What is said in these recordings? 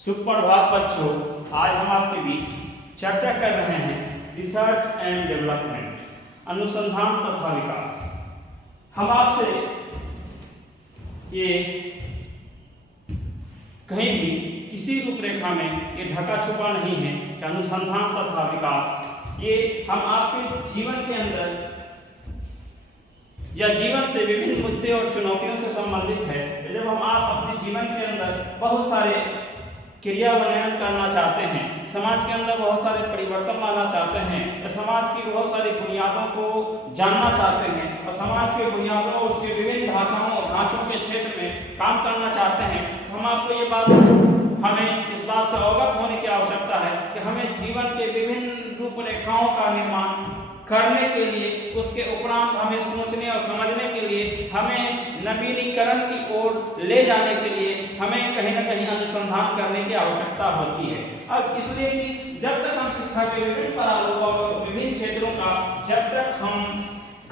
सुप्रभात बच्चों, आज हम आपके बीच चर्चा कर रहे हैं रिसर्च एंड डेवलपमेंट, अनुसंधान तथा विकास। हम आपसे ये कहीं भी किसी रूपरेखा में ये ढका छुपा नहीं है कि अनुसंधान तथा विकास ये हम आपके जीवन के अंदर या जीवन से विभिन्न मुद्दे और चुनौतियों से संबंधित है। जब हम आप अपने जीवन के अंदर बहुत सारे क्रियान्वयन करना चाहते हैं, समाज के अंदर बहुत सारे परिवर्तन लाना चाहते हैं, या समाज की बहुत सारी बुनियादों को जानना चाहते हैं और समाज के बुनियादों और उसके विभिन्न ढांचों के क्षेत्र में काम करना चाहते हैं, तो हम आपको ये बात हमें इस बात से अवगत होने की आवश्यकता है कि हमें जीवन के विभिन्न रूपरेखाओं का निर्माण करने के लिए, उसके उपरांत हमें सोचने और समझने के लिए, हमें नवीनीकरण की ओर ले जाने के लिए हमें कहीं ना कहीं अनुसंधान करने की आवश्यकता होती है। अब इसलिए कि जब तक हम शिक्षा के विभिन्न पहलुओं और विभिन्न क्षेत्रों का जब तक हम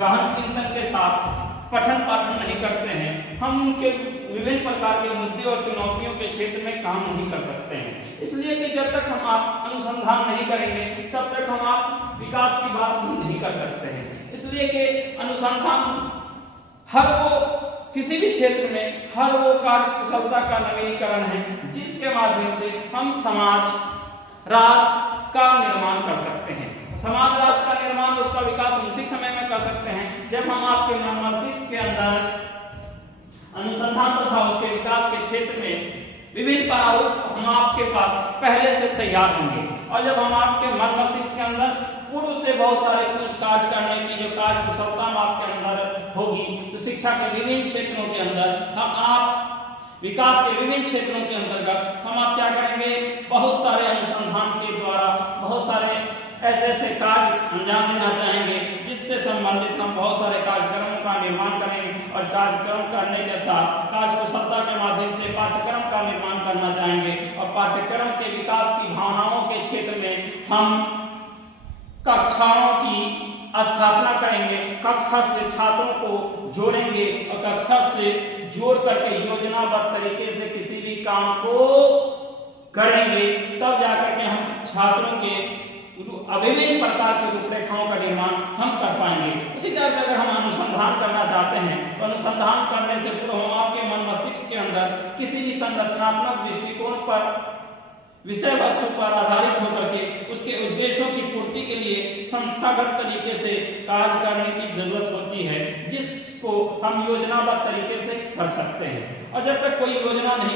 गहन चिंतन के साथ पठन पाठन नहीं करते हैं, हम उनके विभिन्न प्रकार के मुद्दे और चुनौतियों के क्षेत्र में काम नहीं कर सकते हैं। इसलिए कि जब तक हम आप अनुसंधान नहीं करेंगे तब तक हम आप विकास की बात नहीं कर सकते हैं। इसलिए कि अनुसंधान हर वो किसी भी क्षेत्र में हर वो कार्य कुशलता का नवीनीकरण है जिसके माध्यम से हम समाज राष्ट्र का निर्माण कर सकते हैं। समाज राष्ट्र का निर्माण, उसका विकास हम उसी समय में कर सकते हैं जब हम आपके मन मस्तिष्क के अंदर अनुसंधान तथा उसके विकास के क्षेत्र में विभिन्न प्रारूप हम आपके पास पहले से तैयार होंगे। और जब हम आपके मन मस्तिष्क के अंदर पूर्व से बहुत सारे कुछ कार्य करने की जो कार्य कुशलता आपके अंदर होगी, तो शिक्षा के विभिन्न क्षेत्रों के अंदर हम आप विकास के विभिन्न क्षेत्रों के अंतर्गत हम आप क्या करेंगे, बहुत सारे अनुसंधान के द्वारा बहुत सारे ऐसे कार्य अंजाम देना चाहेंगे जिससे संबंधित हम बहुत सारे कार्यक्रमों का निर्माण करेंगे और कार्यक्रम करने के साथ कार्य कुशलता के माध्यम से पाठ्यक्रम का निर्माण करना चाहेंगे और पाठ्यक्रम के विकास की भावनाओं के क्षेत्र में हम कक्षाओं की स्थापना करेंगे, कक्षा से छात्रों को जोड़ेंगे और कक्षा से जोड़ करके योजनाबद्ध तरीके से किसी भी काम को करेंगे, तब जाकर के हम छात्रों के विभिन्न प्रकार की रूपरेखाओं का निर्माण हम कर पाएंगे। उसी तरह से अगर हम अनुसंधान करना चाहते हैं तो अनुसंधान करने से पूर्व हम आपके मन मस्तिष्क के अंदर किसी भी संरचनात्मक दृष्टिकोण पर विषय वस्तु पर आधारित होकर के उसके उद्देश्यों की पूर्ति के लिए संस्थागत तरीके से कार्य करने की जरूरत होती है, जिसको हम योजनाबद्ध तरीके से कर सकते हैं। और जब तक कोई योजना नहीं